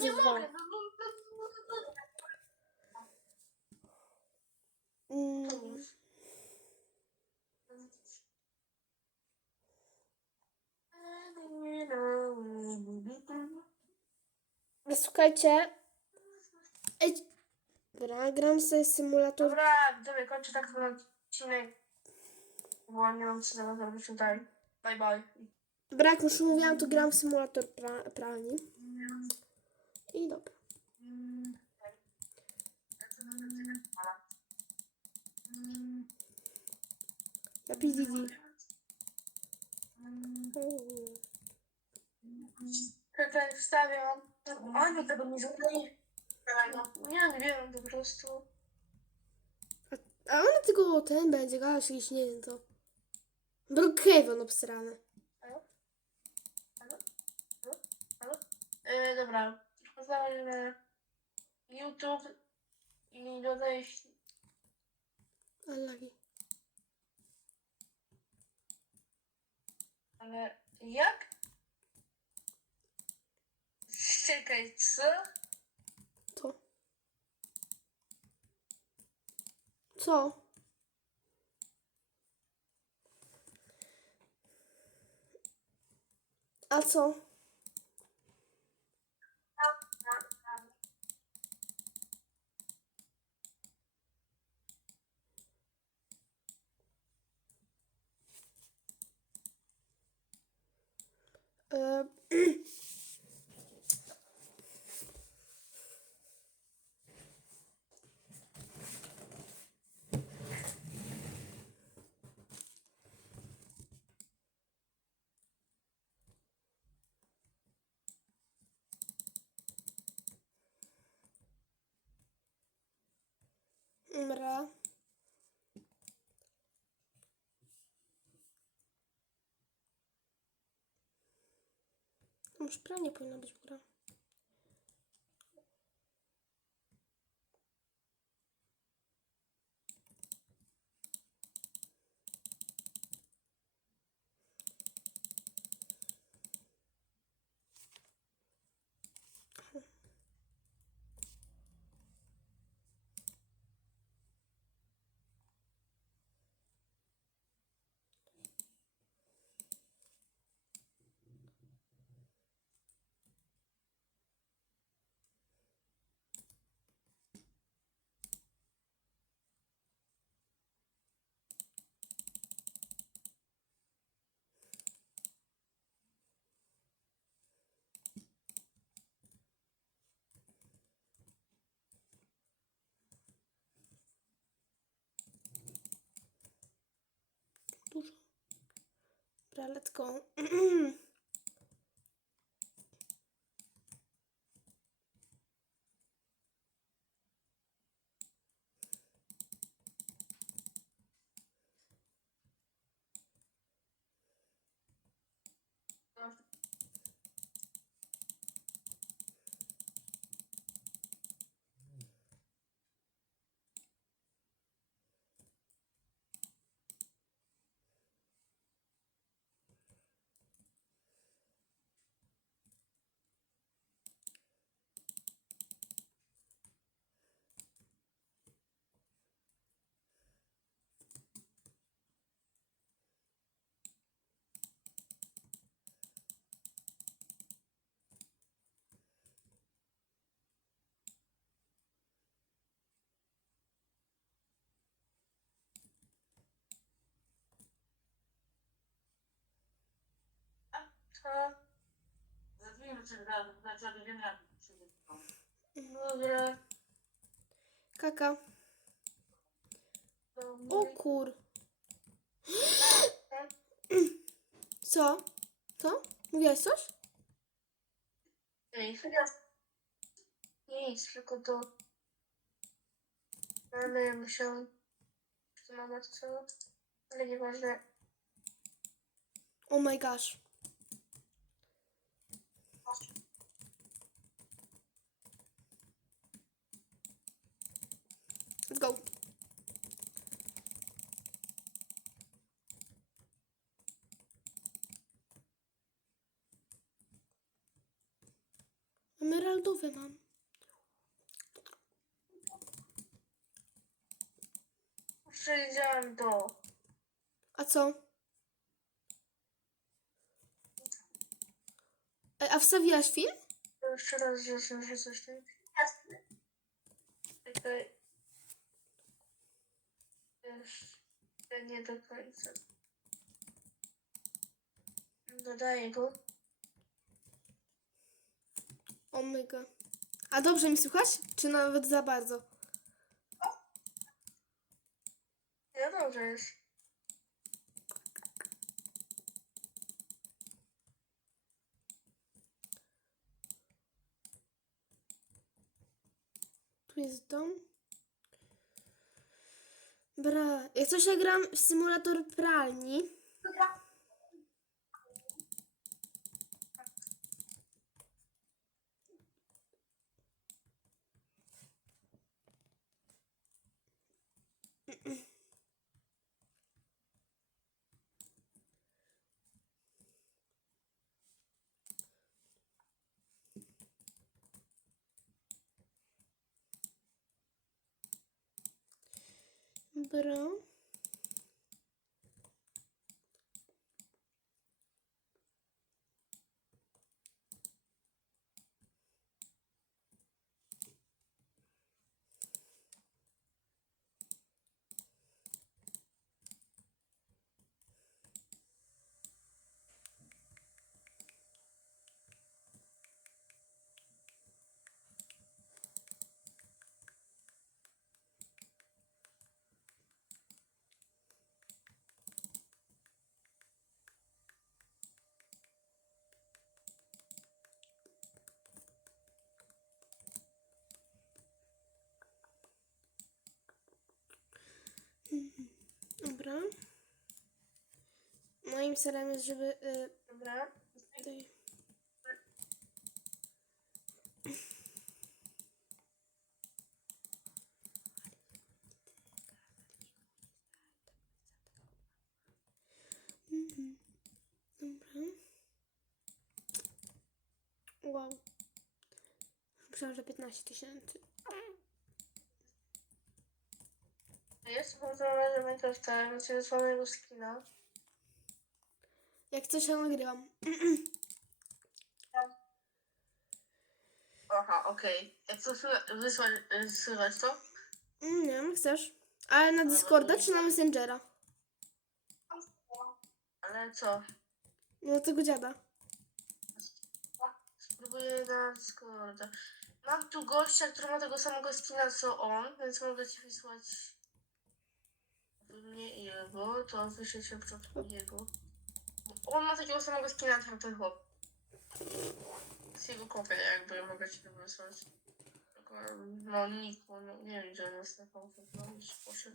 dwa. mogę. No. Mm, słuchajcie. Ej, dobra, gram sobie symulator. Dobra, dobra, kończę tak ten odcinek. Bo nie mam co zaraz zrobić tutaj. Bye bye. Dobra, jak już mówiłam, to gram w symulator pra pralni. I dobra. Ja PDD. Czekaj, wstawiam. Oni tego nie zrobili. Ja nie wiem po prostu. A ona tylko ten będzie, gadasz jakiś, nie wiem to. Brookhaven obsrane. Halo? Halo? Halo? Halo? Yy, dobra. Pozdrawiamy YouTube i dodaj Allagi. Ale jak? Czekaj, co? To. Co? A co? E, Mra. Już pranie powinno być w grę. Dobra, let's go. Dobra. Kaka. O kur. Co? Co? Mówiłaś coś? Nic, nic, tylko to... Ale musiałam... Mama co? Ale nieważne. Oh my gosh. Let's go. Emeraldowe mam. Przewidziałem to. A co? Ej, a wstawiłaś film? Jeszcze raz że coś tam. Jasne. Czekaj. Jeszcze nie do końca. Dodaję go. O myga. A dobrze mi słychać? Czy nawet za bardzo? Ja dobrze jest. Tu jest dom. Bra. Jak coś ja gram w symulator pralni. Bra. Dobra. Moim celem jest, żeby... Y, Dobra. tutaj... Mhm. Dobra. Wow. Myślałam, że 15 tysięcy. Jest kontrola że Minecrafta, macie wysłanego skina. Jak coś ja nagrywam. Aha, okej. Jak to słychać- wysłać, y, słychać to? Nie wiem, chcesz. Ale na Discorda czy na Messengera? Ale co? No tego dziada. Spróbuję na Discorda. Mam tu gościa, który ma tego samego skina co on, więc mogę ci wysłać mnie i jego, to wyślę się początku jego. On ma takiego samego skina jak ten chłop. Z jego kopia jakby mogę ci to wysłać. No nikt, no, nie wiem gdzie on jest na konflikt, no gdzieś poszedł.